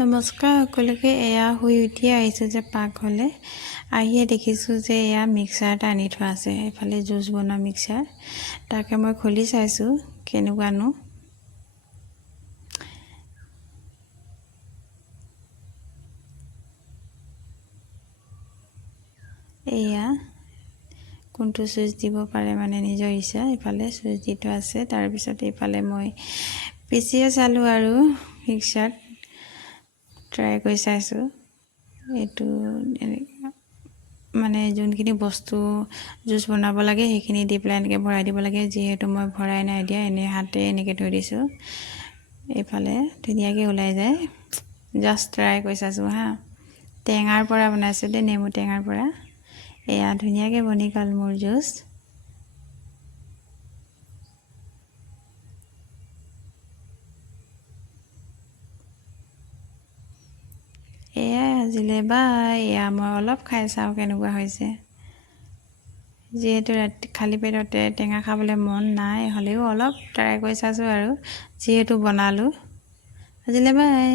নমস্কাৰ সকলোকে। এয়া শুই উঠি আহিছোঁ যে পাকঘৰলে, আহিয়ে দেখিছোঁ যে এয়া মিক্সাৰ এটা আনি থোৱা আছে, এইফালে জুচ বনোৱা মিক্সাৰ। তাকে মই খুলি চাইছোঁ কেনেকুৱানো। এয়া কোনটো চুইচ দিব পাৰে মানে নিজৰ ইচ্ছা। এইফালে চুইচ দি থোৱা আছে। তাৰপিছত এইফালে মই পিচিয়ে চালোঁ আৰু মিক্সাৰত ট্ৰাই কৰি চাইছোঁ। এইটো মানে যোনখিনি বস্তু জুচ বনাব লাগে সেইখিনি দি পেলাই এনেকৈ ভৰাই দিব লাগে। যিহেতু মই ভৰাই নাই দিয়া, এনেই হাতে এনেকৈ থৈ দিছোঁ। এইফালে ধুনীয়াকৈ ওলাই যায়। জাষ্ট ট্ৰাই কৰি চাইছোঁ হা। টেঙাৰ পৰা বনাইছোঁ দেই, নেমু টেঙাৰ পৰা। এয়া ধুনীয়াকৈ বনি গ'ল মোৰ জুচ। এয়াই আজিলে বাই। এয়া মই অলপ খাই চাওঁ কেনেকুৱা হৈছে। যিহেতু খালী পেটতে টেঙা খাবলৈ মন নাই, হ'লেও অলপ ট্ৰাই কৰি চাইছোঁ আৰু যিহেতু বনালোঁ। আজিলে বাই।